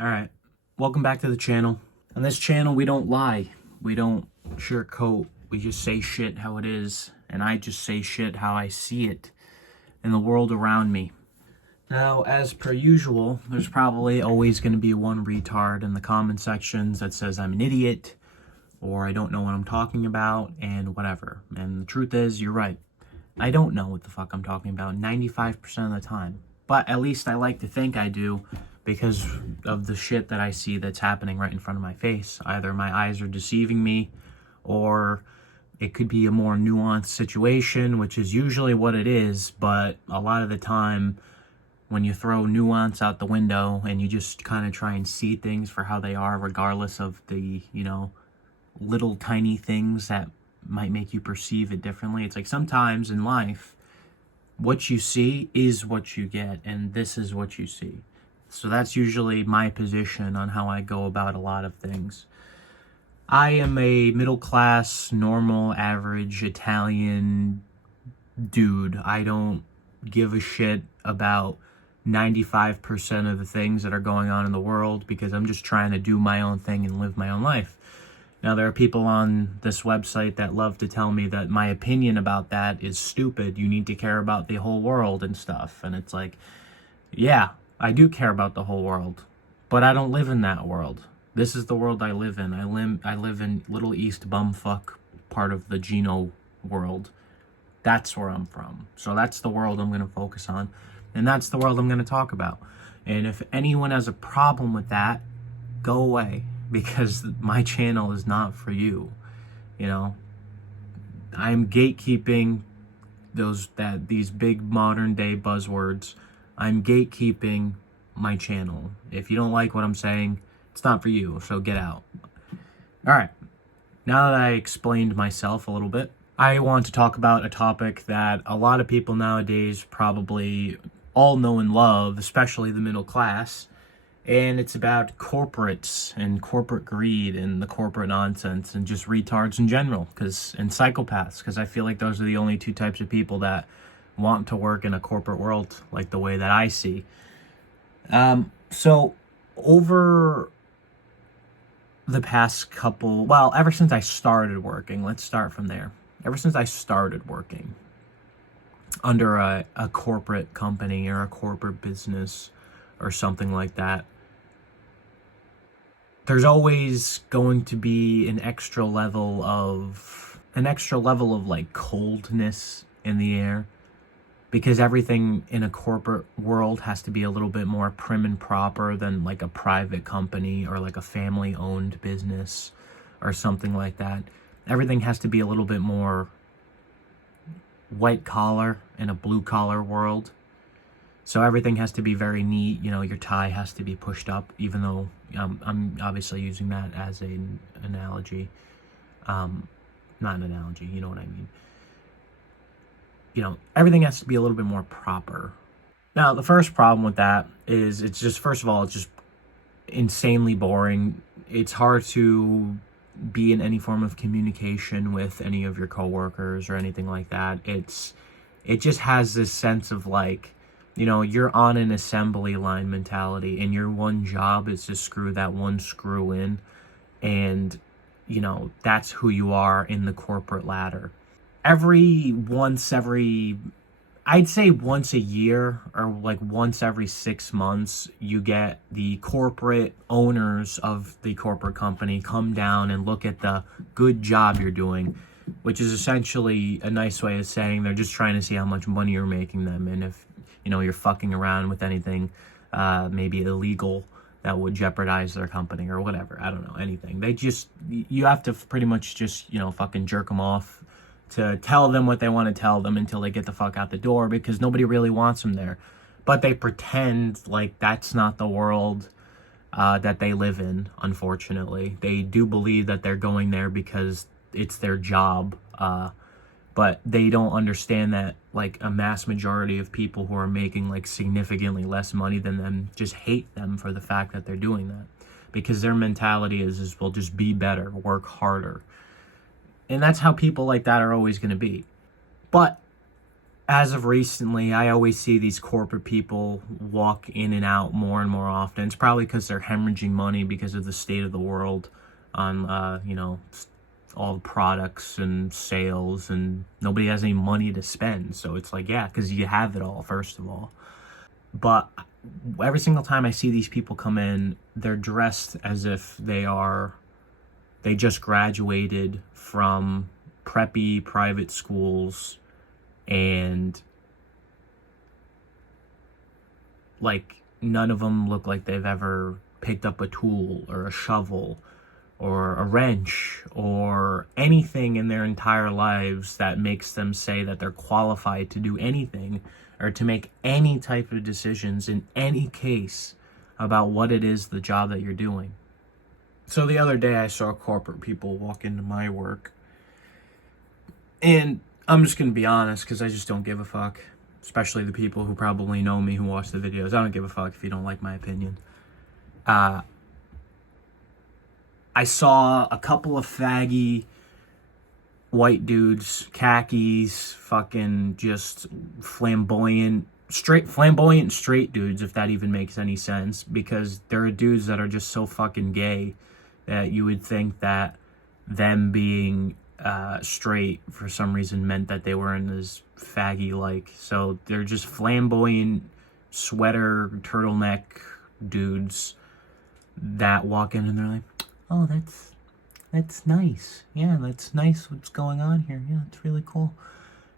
Alright, welcome back to the channel. On this channel, we don't lie. We don't sugarcoat. We just say shit how it is. And I just say shit how I see it in the world around me. Now, as per usual, there's probably always going to be one retard in the comment sections that says I'm an idiot, or I don't know what I'm talking about, and whatever. And the truth is, you're right. I don't know what the fuck I'm talking about 95% of the time. But at least I like to think I do, because of the shit that I see that's happening right in front of my face. Either my eyes are deceiving me, or it could be a more nuanced situation, which is usually what it is, but a lot of the time, when you throw nuance out the window and you just kind of try and see things for how they are, regardless of the, little tiny things that might make you perceive it differently. It's like sometimes in life, what you see is what you get, and this is what you see. So that's usually my position on how I go about a lot of things. I am a middle-class, normal, average Italian dude. I don't give a shit about 95% of the things that are going on in the world because I'm just trying to do my own thing and live my own life. Now, there are people on this website that love to tell me that my opinion about that is stupid. You need to care about the whole world and stuff. And it's like, yeah, I do care about the whole world, but I don't live in that world. This is the world I live in. I live in Little East bumfuck part of the Geno world. That's where I'm from. So that's the world I'm going to focus on. And that's the world I'm going to talk about. And if anyone has a problem with that, go away. Because my channel is not for you. I'm gatekeeping these big modern day buzzwords. I'm gatekeeping my channel. If you don't like what I'm saying, it's not for you, so get out. Alright, now that I explained myself a little bit, I want to talk about a topic that a lot of people nowadays probably all know and love, especially the middle class, and it's about corporates and corporate greed and the corporate nonsense and just retards in general, and psychopaths, because I feel like those are the only two types of people that want to work in a corporate world like the way that I see. So over the past ever since I started working, let's start from there. Ever since I started working under a corporate company or a corporate business or something like that, there's always going to be an extra level of like coldness in the air, because everything in a corporate world has to be a little bit more prim and proper than like a private company or like a family-owned business or something like that. Everything has to be a little bit more white collar in a blue collar world. So everything has to be very neat. Your tie has to be pushed up, even though I'm obviously using that as an analogy. Not an analogy, you know what I mean. Everything has to be a little bit more proper. Now, the first problem with that is first of all, it's just insanely boring. It's hard to be in any form of communication with any of your coworkers or anything like that. It just has this sense of like, you're on an assembly line mentality, and your one job is to screw that one screw in, and that's who you are in the corporate ladder. I'd say once a year or like once every 6 months, you get the corporate owners of the corporate company come down and look at the good job you're doing, which is essentially a nice way of saying they're just trying to see how much money you're making them, and if you're fucking around with anything maybe illegal that would jeopardize their company or whatever. I don't know, anything. You have to pretty much just fucking jerk them off to tell them what they want to tell them until they get the fuck out the door, because nobody really wants them there. But they pretend like that's not the world that they live in, unfortunately. They do believe that they're going there because it's their job, but they don't understand that like a mass majority of people who are making like significantly less money than them just hate them for the fact that they're doing that, because their mentality is well, just be better, work harder. And that's how people like that are always going to be. But as of recently, I always see these corporate people walk in and out more and more often. It's probably because they're hemorrhaging money because of the state of the world on, all the products and sales, and nobody has any money to spend. So it's like, yeah, because you have it all, first of all. But every single time I see these people come in, they're dressed as if they just graduated from preppy private schools, and like none of them look like they've ever picked up a tool or a shovel or a wrench or anything in their entire lives that makes them say that they're qualified to do anything or to make any type of decisions in any case about what it is, the job that you're doing. So the other day I saw corporate people walk into my work, and I'm just going to be honest because I just don't give a fuck. Especially the people who probably know me, who watch the videos. I don't give a fuck if you don't like my opinion. I saw a couple of faggy white dudes, khakis, fucking just flamboyant straight dudes, if that even makes any sense. Because there are dudes that are just so fucking gay that you would think that them being straight for some reason meant that they weren't as faggy like. So they're just flamboyant sweater turtleneck dudes that walk in and they're like, oh, that's nice. Yeah, that's nice what's going on here. Yeah, it's really cool.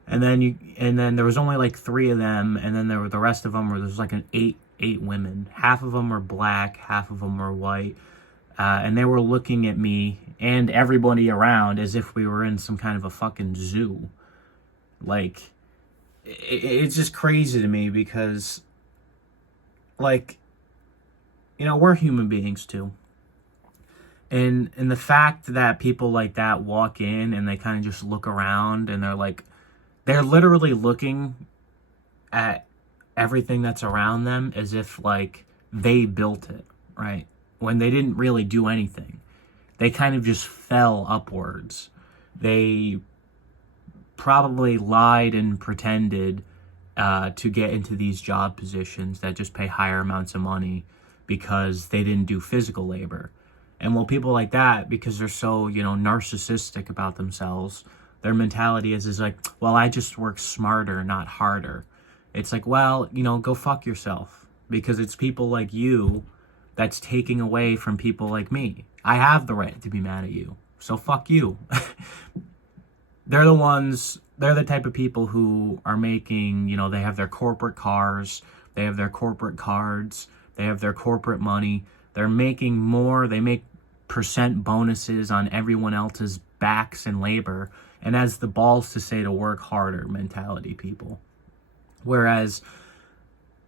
And then there was only like 3 of them, and then there were the rest of them where there's like eight women. Half of them were black, half of them were white. And they were looking at me and everybody around as if we were in some kind of a fucking zoo. Like, it's just crazy to me because, like, we're human beings too. And the fact that people like that walk in and they kind of just look around and they're literally looking at everything that's around them as if, like, they built it, right? When they didn't really do anything. They kind of just fell upwards. They probably lied and pretended to get into these job positions that just pay higher amounts of money because they didn't do physical labor. And well, people like that, because they're so, narcissistic about themselves, their mentality is like, well, I just work smarter, not harder. It's like, well, go fuck yourself, because it's people like you that's taking away from people like me. I have the right to be mad at you, so fuck you. They're the type of people who are making, they have their corporate cars, they have their corporate cards, they have their corporate money. They're making more, they make percent bonuses on everyone else's backs and labor, and has the balls to say to work harder mentality people. Whereas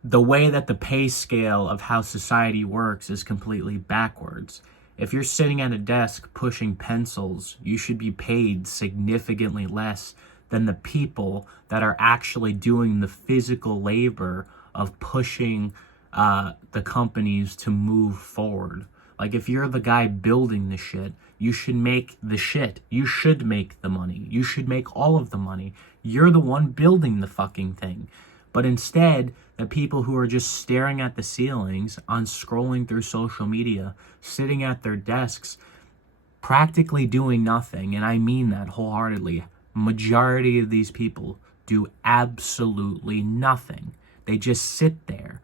the way that the pay scale of how society works is completely backwards. If you're sitting at a desk pushing pencils, you should be paid significantly less than the people that are actually doing the physical labor of pushing the companies to move forward. Like, if you're the guy building the shit, you should make the shit. You should make the money. You should make all of the money. You're the one building the fucking thing. But instead, the people who are just staring at the ceilings, on scrolling through social media, sitting at their desks, practically doing nothing, and I mean that wholeheartedly, majority of these people do absolutely nothing. They just sit there.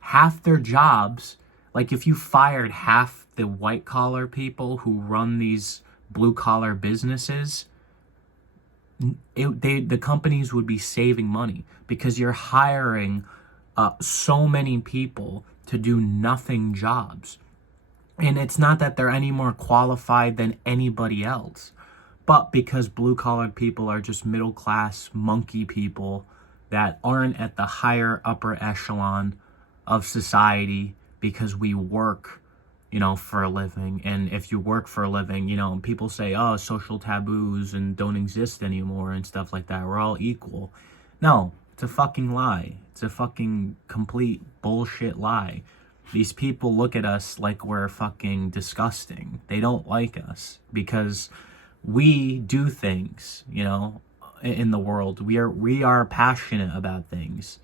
Half their jobs, like if you fired half the white-collar people who run these blue-collar businesses, the companies would be saving money, because you're hiring so many people to do nothing jobs. And it's not that they're any more qualified than anybody else, but because blue-collar people are just middle-class monkey people that aren't at the higher upper echelon of society, because we work, for a living. And if you work for a living, people say, oh, social taboos and don't exist anymore and stuff like that. We're all equal. No, it's a fucking lie. It's a fucking complete bullshit lie. These people look at us like we're fucking disgusting. They don't like us because we do things, in the world. We are passionate about things.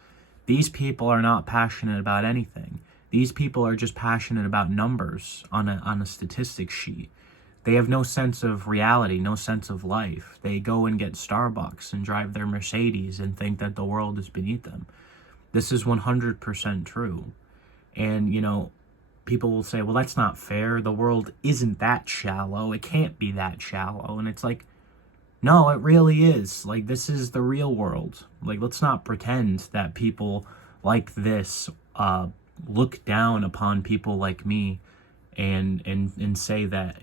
These people are not passionate about anything. These people are just passionate about numbers on a statistics sheet. They have no sense of reality, no sense of life. They go and get Starbucks and drive their Mercedes and think that the world is beneath them. This is 100% true. And, people will say, well, that's not fair. The world isn't that shallow. It can't be that shallow. And it's like, no, it really is. Like, this is the real world. Like, let's not pretend that people like this look down upon people like me and say that,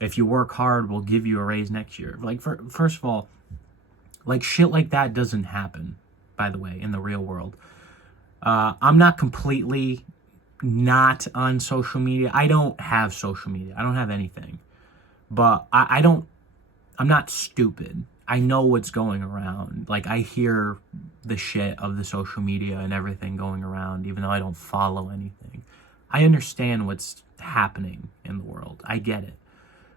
if you work hard, we'll give you a raise next year. Like, first of all, like, shit like that doesn't happen, by the way, in the real world. I'm not completely not on social media. I don't have social media. I don't have anything. But I'm not stupid. I know what's going around. Like, I hear the shit of the social media and everything going around, even though I don't follow anything. I understand what's happening in the world. I get it.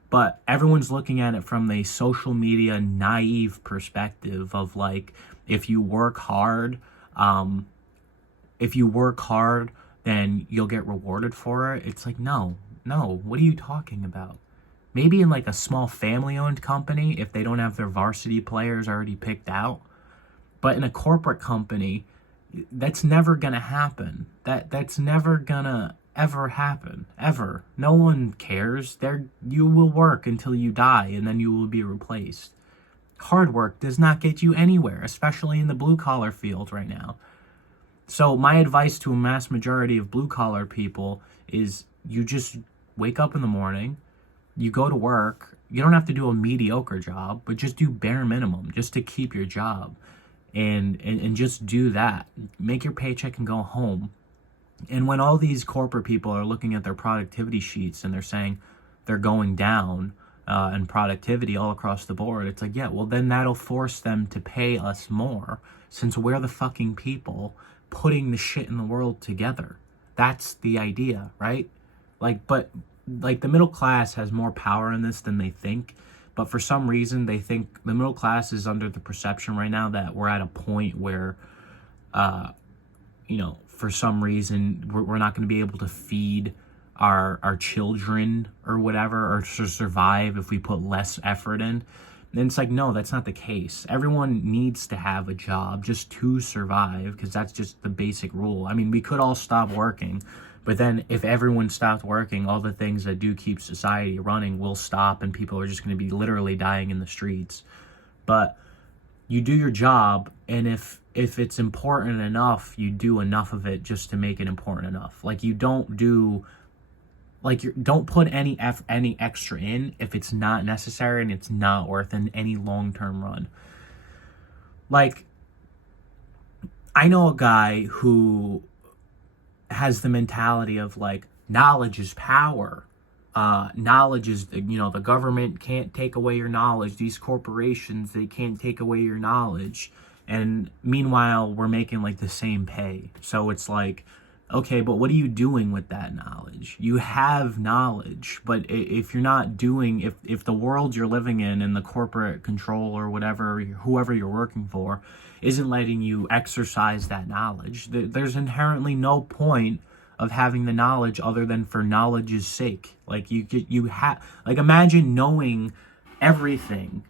But everyone's looking at it from a social media naive perspective of, like, if you work hard, then you'll get rewarded for it. It's like, no, what are you talking about? Maybe in like a small family-owned company, if they don't have their varsity players already picked out. But in a corporate company, that's never gonna happen. That's never gonna ever happen, ever. No one cares. You will work until you die, and then you will be replaced. Hard work does not get you anywhere, especially in the blue-collar field right now. So my advice to a mass majority of blue-collar people is you just wake up in the morning, you go to work. You don't have to do a mediocre job, but just do bare minimum just to keep your job. And just do that. Make your paycheck and go home. And when all these corporate people are looking at their productivity sheets and they're saying they're going down in productivity all across the board, it's like, yeah, well, then that'll force them to pay us more, since we're the fucking people putting the shit in the world together. That's the idea, right? But the middle class has more power in this than they think. But for some reason, they think the middle class is under the perception right now that we're at a point where, for some reason, we're not going to be able to feed our children or whatever, or to survive if we put less effort in. And it's like, no, that's not the case. Everyone needs to have a job just to survive, because that's just the basic rule. I mean, we could all stop working, but then if everyone stopped working, all the things that do keep society running will stop, and people are just going to be literally dying in the streets. But you do your job, and if it's important enough, you do enough of it just to make it important enough. Like, you don't do... don't put any extra in if it's not necessary and it's not worth any long-term run. Like, I know a guy who has the mentality of, like, knowledge is power. Knowledge is, the government can't take away your knowledge. These corporations, they can't take away your knowledge. And meanwhile, we're making, like, the same pay. So it's like, okay, but what are you doing with that knowledge? You have knowledge, but if you're not doing, if the world you're living in and the corporate control or whatever, whoever you're working for, isn't letting you exercise that knowledge, there's inherently no point of having the knowledge other than for knowledge's sake. Like, imagine knowing everything,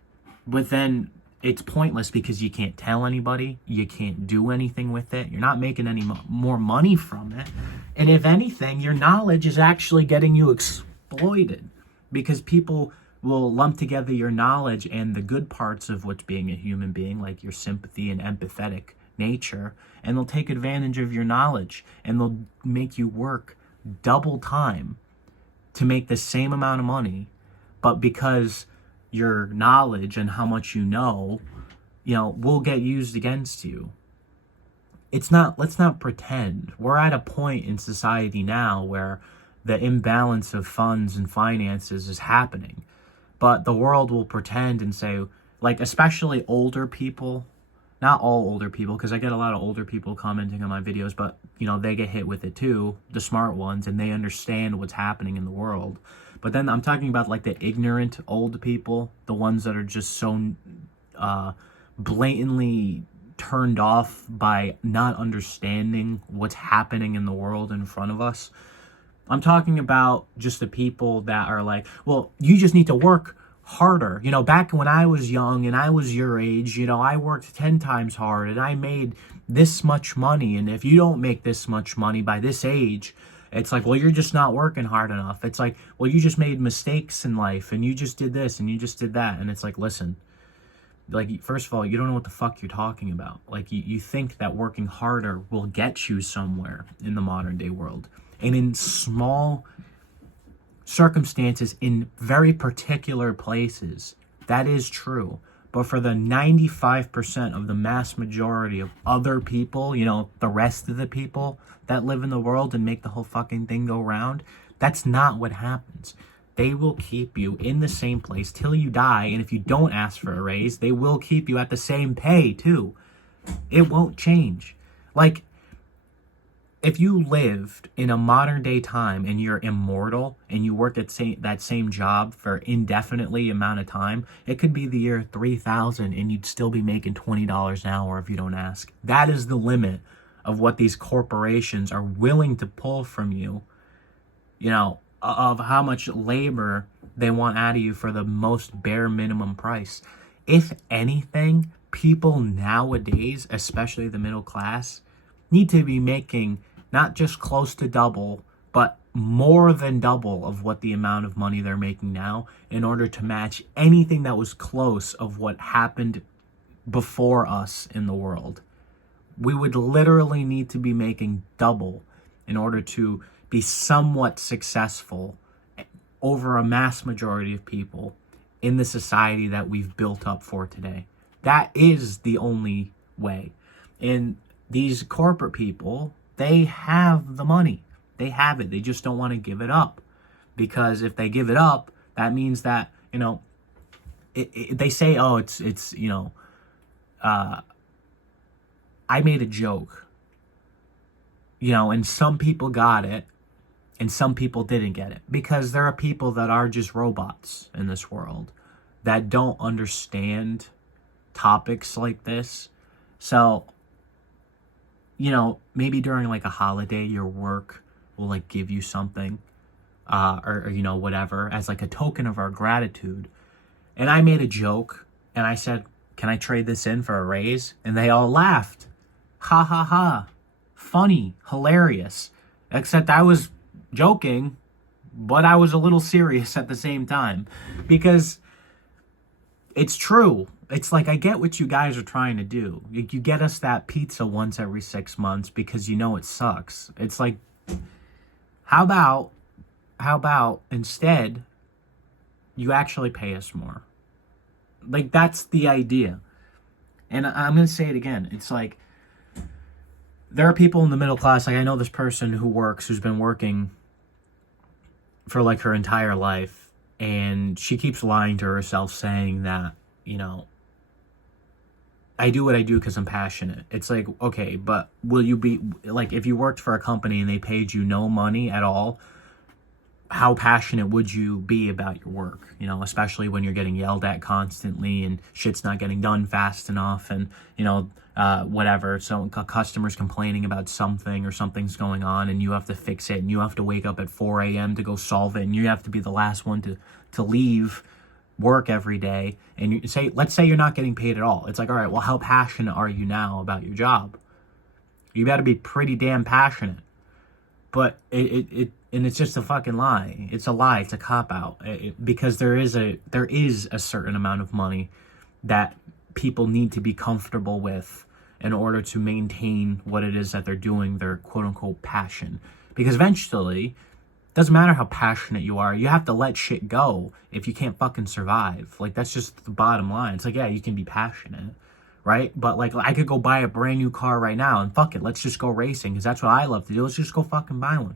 but then it's pointless because you can't tell anybody, you can't do anything with it, you're not making any more money from it, and if anything, your knowledge is actually getting you exploited, because people will lump together your knowledge and the good parts of what's being a human being, like your sympathy and empathetic nature, and they'll take advantage of your knowledge, and they'll make you work double time to make the same amount of money, but because your knowledge and how much you know, will get used against you. Let's not pretend. We're at a point in society now where the imbalance of funds and finances is happening. But the world will pretend and say, like, especially older people, not all older people, because I get a lot of older people commenting on my videos, but, they get hit with it too, the smart ones, and they understand what's happening in the world. But then I'm talking about, like, the ignorant old people, the ones that are just so blatantly turned off by not understanding what's happening in the world in front of us. I'm talking about just the people that are like, well, you just need to work harder. You know, back when I was young and I was your age, you know, I worked 10 times hard and I made this much money. And if you don't make this much money by this age, it's like, well, you're just not working hard enough. It's like, well, you just made mistakes in life and you just did this and you just did that. And it's like, listen, like, first of all, you don't know what the fuck you're talking about. Like, you think that working harder will get you somewhere in the modern day world. And in small circumstances, in very particular places, that is true. But for the 95% of the mass majority of other people, you know, the rest of the people that live in the world and make the whole fucking thing go round, that's not what happens. They will keep you in the same place till you die. And if you don't ask for a raise, they will keep you at the same pay too. It won't change. Like, if you lived in a modern day time and you're immortal and you work at that same job for indefinitely amount of time, it could be the year 3000 and you'd still be making $20 an hour if you don't ask. That is the limit of what these corporations are willing to pull from you, you know, of how much labor they want out of you for the most bare minimum price. If anything, people nowadays, especially the middle class, need to be making not just close to double, but more than double of what the amount of money they're making now in order to match anything that was close of what happened before us in the world. We would literally need to be making double in order to be somewhat successful over a mass majority of people in the society that we've built up for today. That is the only way. And these corporate people, they have the money. They have it. They just don't want to give it up. Because if they give it up, that means that, you know, they say, oh, it's you know, I made a joke. You know, and some people got it and some people didn't get it. Because there are people that are just robots in this world that don't understand topics like this. So, you know, maybe during like a holiday, your work will like give you something, or you know, whatever, as like a token of our gratitude. And I made a joke and I said, can I trade this in for a raise? And they all laughed. Ha ha ha. Funny, hilarious. Except I was joking, but I was a little serious at the same time. Because it's true. It's like, I get what you guys are trying to do. You get us that pizza once every 6 months because you know it sucks. It's like, how about instead you actually pay us more? Like, that's the idea. And I'm going to say it again. It's like, there are people in the middle class, like I know this person who's been working for like her entire life, and she keeps lying to herself saying that, you know, I do what I do because I'm passionate. It's like, okay, but will you be, like, if you worked for a company and they paid you no money at all, how passionate would you be about your work? You know, especially when you're getting yelled at constantly and shit's not getting done fast enough and, you know, whatever. So customers complaining about something or something's going on and you have to fix it and you have to wake up at 4 a.m. to go solve it and you have to be the last one to leave work every day, and you say, let's say you're not getting paid at all. It's like, all right, well, how passionate are you now about your job? You got to be pretty damn passionate. But and it's just a fucking lie. It's a lie. It's a cop out. Because there is a certain amount of money that people need to be comfortable with in order to maintain what it is that they're doing, their quote unquote passion. Because eventually, doesn't matter how passionate you are, you have to let shit go if you can't fucking survive. Like, that's just the bottom line. It's like, yeah, you can be passionate, right? But like, I could go buy a brand new car right now and fuck it, let's just go racing because that's what I love to do. Let's just go fucking buy one.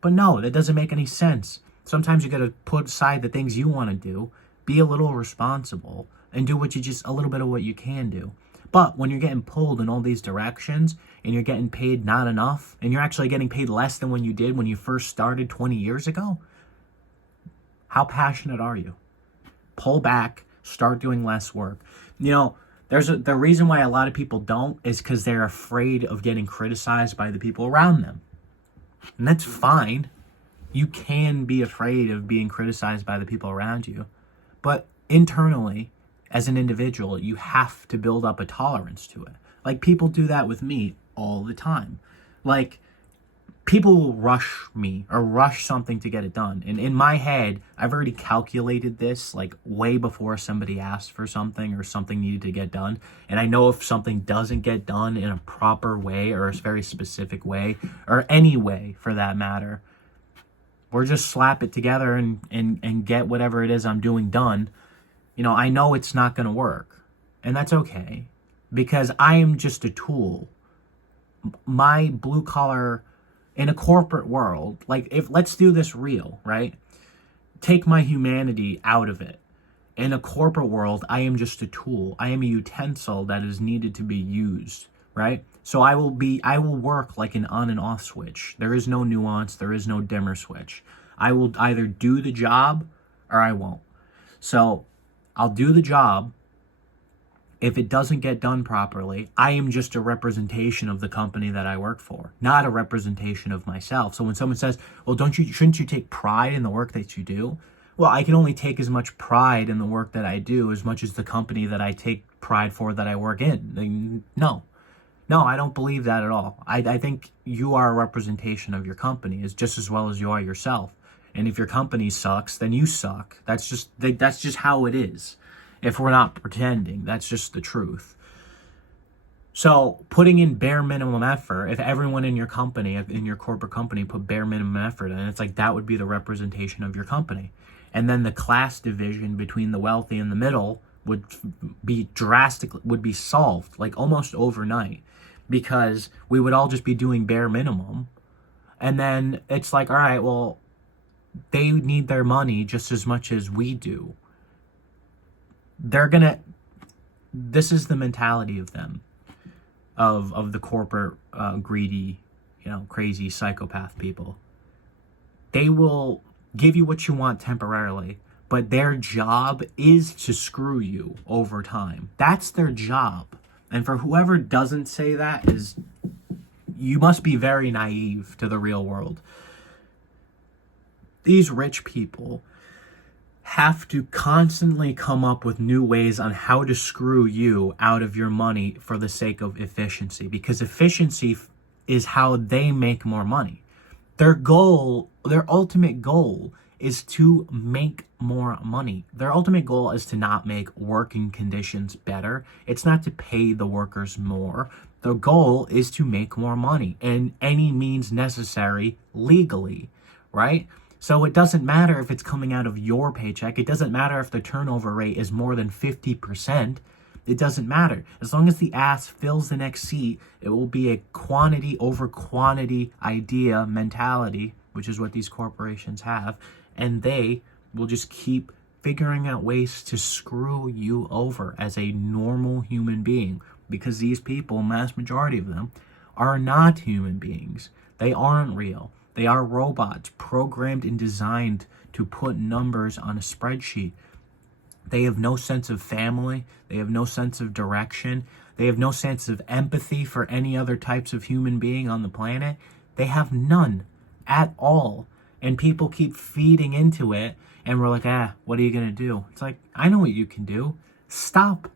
But no, that doesn't make any sense. Sometimes you gotta put aside the things you want to do, be a little responsible, and do a little bit of what you can do. But when you're getting pulled in all these directions and you're getting paid not enough and you're actually getting paid less than when you did when you first started 20 years ago, how passionate are you? Pull back, Start doing less work. The reason why a lot of people don't is because they're afraid of getting criticized by the people around them. And that's fine. You can be afraid of being criticized by the people around you. But internally, as an individual, you have to build up a tolerance to it. Like, people do that with me all the time. Like, people will rush me or rush something to get it done. And in my head, I've already calculated this like way before somebody asked for something or something needed to get done. And I know if something doesn't get done in a proper way or a very specific way, or any way for that matter, or just slap it together and get whatever it is I'm doing done, I know it's not going to work. And that's okay, because I am just a tool. My blue collar, in a corporate world, like, let's do this real, right? Take my humanity out of it. In a corporate world, I am just a tool. I am a utensil that is needed to be used, right? So I will work like an on and off switch. There is no nuance. There is no dimmer switch. I will either do the job or I won't. So I'll do the job. If it doesn't get done properly, I am just a representation of the company that I work for, not a representation of myself. So when someone says, well, shouldn't you take pride in the work that you do? Well, I can only take as much pride in the work that I do as much as the company that I take pride for that I work in. No, I don't believe that at all. I think you are a representation of your company as just as well as you are yourself. And if your company sucks, then you suck. That's just how it is. If we're not pretending, that's just the truth. So putting in bare minimum effort, if everyone in your company, in your corporate company, put bare minimum effort in, it's like that would be the representation of your company. And then the class division between the wealthy and the middle would be solved like almost overnight, because we would all just be doing bare minimum. And then it's like, all right, well, they need their money just as much as we do. This is the mentality of them, of the corporate, greedy, crazy psychopath people. They will give you what you want temporarily, but their job is to screw you over time. That's their job. And for whoever doesn't say that, you must be very naive to the real world. These rich people have to constantly come up with new ways on how to screw you out of your money for the sake of efficiency, because efficiency is how they make more money. Their ultimate goal is to make more money. Their ultimate goal is to not make working conditions better. It's not to pay the workers more. The goal is to make more money in any means necessary legally, right? So it doesn't matter if it's coming out of your paycheck. It doesn't matter if the turnover rate is more than 50%. It doesn't matter. As long as the ass fills the next seat, it will be a quantity over quantity idea mentality, which is what these corporations have. And they will just keep figuring out ways to screw you over as a normal human being, because these people, mass majority of them, are not human beings. They aren't real. They are robots programmed and designed to put numbers on a spreadsheet. They have no sense of family. They have no sense of direction. They have no sense of empathy for any other types of human being on the planet. They have none at all. And people keep feeding into it, and we're like, what are you going to do? It's like, I know what you can do. Stop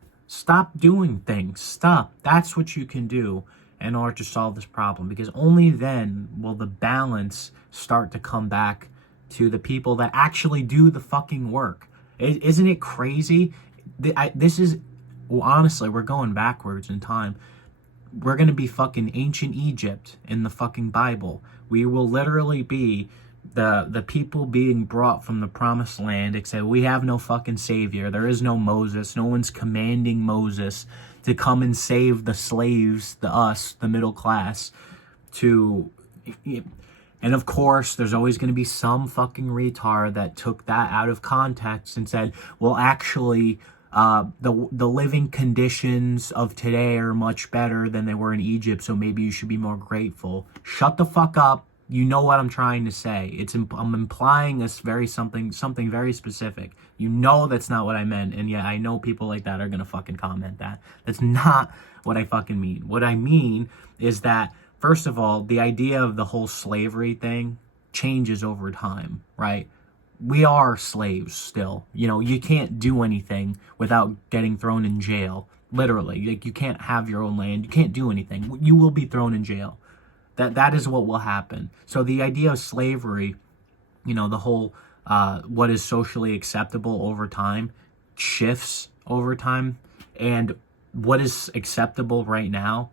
doing things. Stop. That's what you can do in order to solve this problem, because only then will the balance start to come back to the people that actually do the fucking work. Isn't it crazy? Honestly, we're going backwards in time. We're going to be fucking ancient Egypt in the fucking Bible. We will literally be the people being brought from the promised land, except we have no fucking savior. There is no Moses. No one's commanding Moses to come and save the slaves, the middle class, and of course, there's always going to be some fucking retard that took that out of context and said, well, actually, the living conditions of today are much better than they were in Egypt, so maybe you should be more grateful. Shut the fuck up. You know what I'm trying to say. I'm implying something very specific. You know that's not what I meant, and yet I know people like that are gonna fucking comment that. That's not what I fucking mean. What I mean is that, first of all, the idea of the whole slavery thing changes over time, right? We are slaves still. You know, you can't do anything without getting thrown in jail. Literally, like, you can't have your own land. You can't do anything. You will be thrown in jail. That is what will happen. So the idea of slavery, you know, the whole what is socially acceptable over time shifts over time, and what is acceptable right now,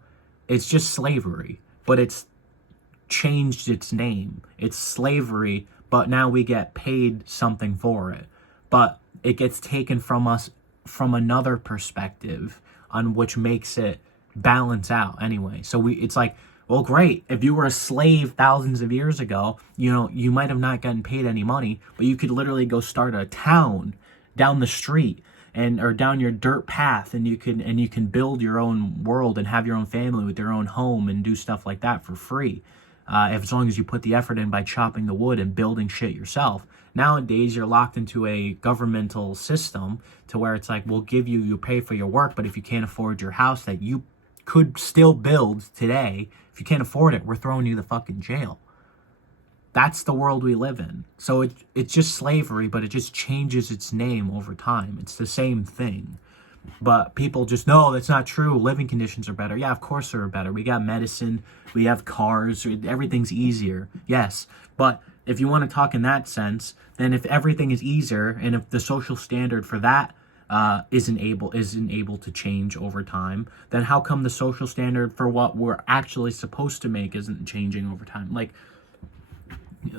it's just slavery, but it's changed its name. It's slavery, but now we get paid something for it. But it gets taken from us from another perspective, on which makes it balance out anyway. So it's like, well, great. If you were a slave thousands of years ago, you know, you might have not gotten paid any money, but you could literally go start a town down the street or down your dirt path, and you can build your own world and have your own family with your own home and do stuff like that for free. As long as you put the effort in by chopping the wood and building shit yourself. Nowadays, you're locked into a governmental system to where it's like, you pay for your work, but if you can't afford your house that you could still build today, if you can't afford it, we're throwing you the fucking jail. That's the world we live in. So it's just slavery, but it just changes its name over time. It's the same thing. But people just, no, that's not true. Living conditions are better. Yeah, of course they're better. We got medicine. We have cars. Everything's easier. Yes. But if you want to talk in that sense, then if everything is easier, and if the social standard for that isn't able to change over time, then how come the social standard for what we're actually supposed to make isn't changing over time? Like,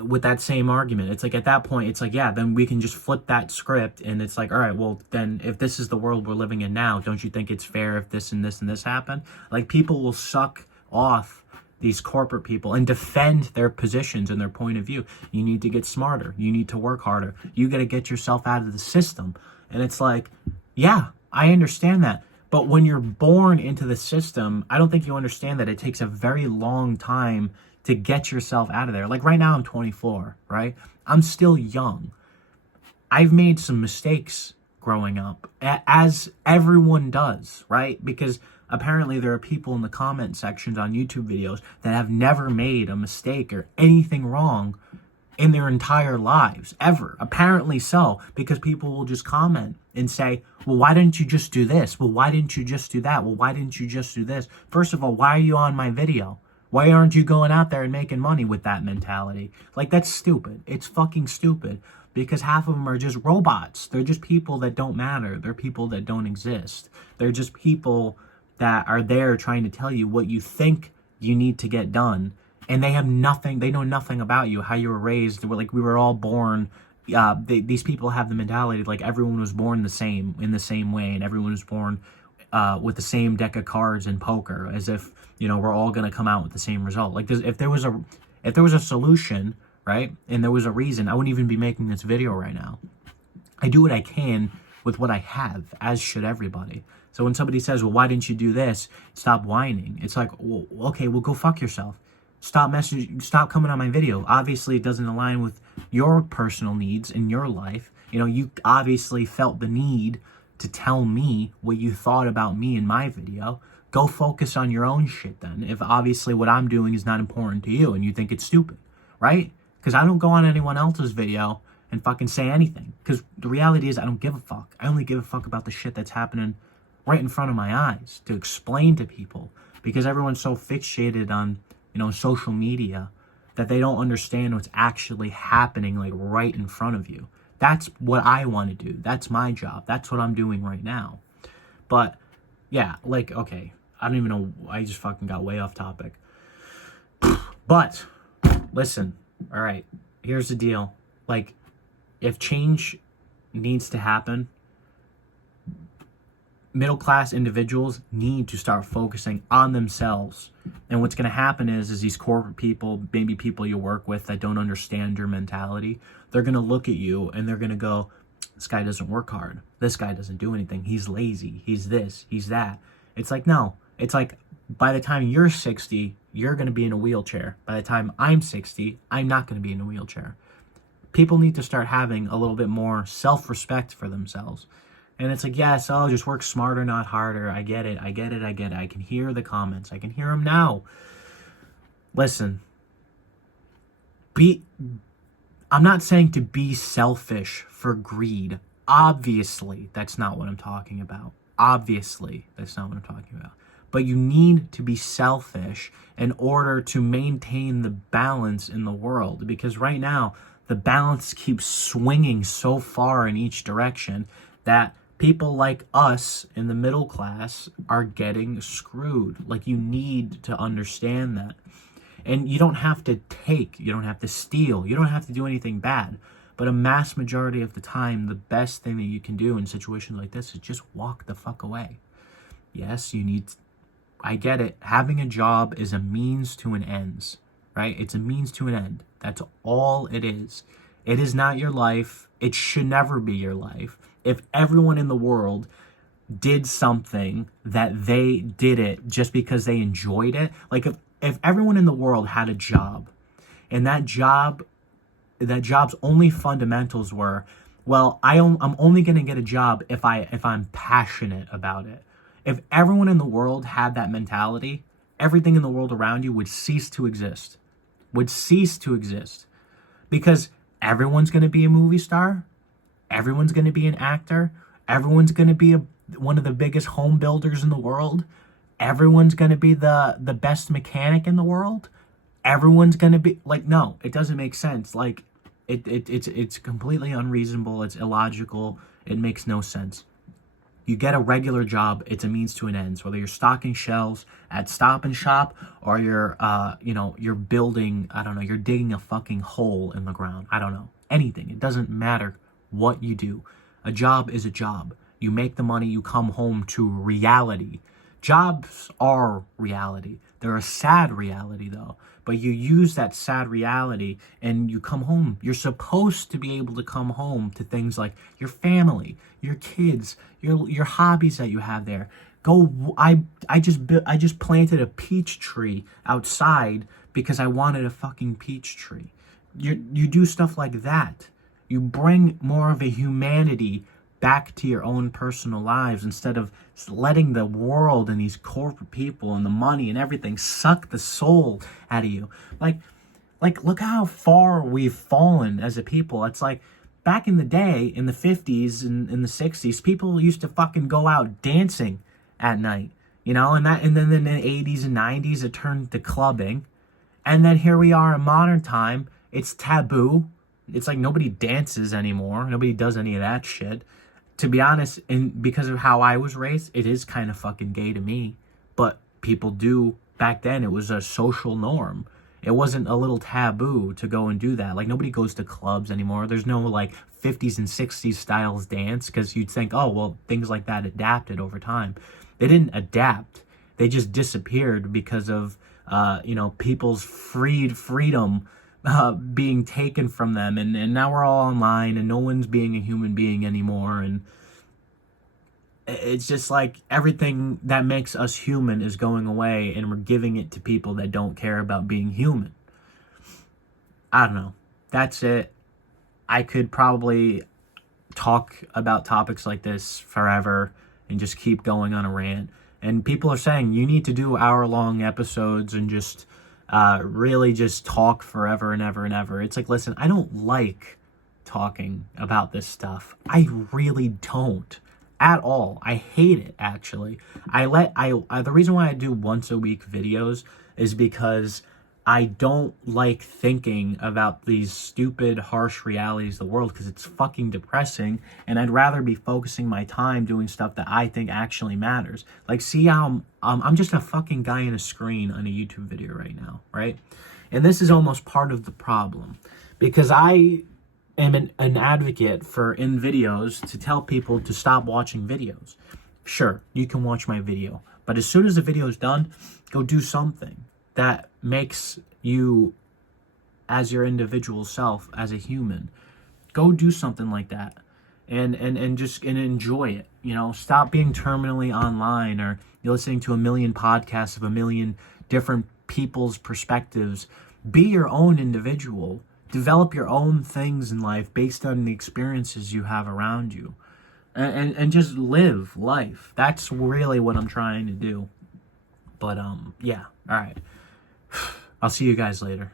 with that same argument, it's like, at that point, it's like, yeah, then we can just flip that script, and it's like, all right, well, then if this is the world we're living in now, don't you think it's fair if this and this and this happen? Like, people will suck off these corporate people and defend their positions and their point of view. You need to get smarter. You need to work harder. You got to get yourself out of the system. And it's like, yeah, I understand that. But when you're born into the system, I don't think you understand that it takes a very long time to get yourself out of there. Like, right now I'm 24, right? I'm still young. I've made some mistakes growing up, as everyone does, right? Because apparently there are people in the comment sections on YouTube videos that have never made a mistake or anything wrong in their entire lives, ever. Apparently so, because people will just comment and say, well, why didn't you just do this? Well, why didn't you just do that? Well, why didn't you just do this? First of all, why are you on my video? Why aren't you going out there and making money with that mentality? Like, that's stupid. It's fucking stupid, because half of them are just robots. They're just people that don't matter. They're people that don't exist. They're just people that are there trying to tell you what you think you need to get done. And they have nothing, they know nothing about you, how you were raised. Like, we were all born, these people have the mentality like everyone was born in the same way, and everyone was born with the same deck of cards in poker, as if, you know, we're all going to come out with the same result. Like, if there was a solution, right, and there was a reason, I wouldn't even be making this video right now. I do what I can with what I have, as should everybody. So when somebody says, well, why didn't you do this? Stop whining. It's like, well, okay, well, go fuck yourself. Stop coming on my video. Obviously, it doesn't align with your personal needs in your life. You know, you obviously felt the need to tell me what you thought about me in my video. Go focus on your own shit then, if obviously what I'm doing is not important to you and you think it's stupid, right? Because I don't go on anyone else's video and fucking say anything. Because the reality is, I don't give a fuck. I only give a fuck about the shit that's happening right in front of my eyes to explain to people. Because everyone's so fixated on, you know, social media that they don't understand what's actually happening, like, right in front of you. That's what I want to do. That's my job. That's what I'm doing right now. But yeah, like, okay, I don't even know. I just fucking got way off topic. But listen, all right, here's the deal. Like, if change needs to happen, middle-class individuals need to start focusing on themselves. And what's going to happen is these corporate people, maybe people you work with that don't understand your mentality, they're going to look at you and they're going to go, this guy doesn't work hard. This guy doesn't do anything. He's lazy. He's this. He's that. It's like, no. It's like, By the time you're 60, you're going to be in a wheelchair. By the time I'm 60, I'm not going to be in a wheelchair. People need to start having a little bit more self-respect for themselves. And it's like, yes, oh, just work smarter, not harder. I get it. I can hear the comments. I can hear them now. Listen, I'm not saying to be selfish for greed. Obviously, that's not what I'm talking about. But you need to be selfish in order to maintain the balance in the world. Because right now, the balance keeps swinging so far in each direction that people like us in the middle class are getting screwed. Like, you need to understand that. And you don't have to take, you don't have to steal, you don't have to do anything bad. But a mass majority of the time, the best thing that you can do in situations like this is just walk the fuck away. Yes, I get it. Having a job is a means to an end, right? It's a means to an end. That's all it is. It is not your life. It should never be your life. If everyone in the world did something that they did it just because they enjoyed it, like if everyone in the world had a job, and that job's only fundamentals were, well, I'm only going to get a job if I'm passionate about it. If everyone in the world had that mentality, everything in the world around you would cease to exist. Because everyone's going to be a movie star. Everyone's going to be an actor. Everyone's going to be one of the biggest home builders in the world. Everyone's going to be the best mechanic in the world. Everyone's going to be like, no, it doesn't make sense. Like, it's completely unreasonable. It's illogical. It makes no sense. You get a regular job, it's a means to an end. So whether you're stocking shelves at Stop and Shop, or you're building, I don't know, you're digging a fucking hole in the ground. I don't know. Anything. It doesn't matter what you do. A job is a job. You make the money, you come home to reality. Jobs are reality. They're a sad reality, though. But you use that sad reality and you come home. You're supposed to be able to come home to things like your family, your kids, your hobbies that you have there. I just planted a peach tree outside because I wanted a fucking peach tree. You do stuff like that. You bring more of a humanity back to your own personal lives instead of letting the world and these corporate people and the money and everything suck the soul out of you. Like look how far we've fallen as a people. It's like back in the day, in the 50s and in the 60s, people used to fucking go out dancing at night, and then in the 80s and 90s it turned to clubbing. And then here we are in modern time, it's taboo. It's like nobody dances anymore. Nobody does any of that shit. To be honest, and because of how I was raised, it is kind of fucking gay to me. But people do, back then, it was a social norm. It wasn't a little taboo to go and do that. Like, nobody goes to clubs anymore. There's no, like, 50s and 60s styles dance, because you'd think, oh, well, things like that adapted over time. They didn't adapt. They just disappeared because of, people's freedom being taken from them, and now we're all online and no one's being a human being anymore, and it's just like everything that makes us human is going away and we're giving it to people that don't care about being human. I don't know. That's it. I could probably talk about topics like this forever and just keep going on a rant, and people are saying you need to do hour-long episodes and just really just talk forever and ever and ever. It's like, listen, I don't like talking about this stuff. I really don't at all. I hate it, actually. The reason why I do once a week videos is because I don't like thinking about these stupid, harsh realities of the world, because it's fucking depressing, and I'd rather be focusing my time doing stuff that I think actually matters. Like, see how I'm just a fucking guy in a screen on a YouTube video right now, right? And this is almost part of the problem, because I am an advocate for, in videos, to tell people to stop watching videos. Sure, you can watch my video, but as soon as the video is done, go do something that makes you, as your individual self, as a human. Go do something like that and just enjoy it. You know, stop being terminally online, or you're listening to a million podcasts of a million different people's perspectives. Be your own individual. Develop your own things in life based on the experiences you have around you. And just live life. That's really what I'm trying to do. But, yeah. All right. I'll see you guys later.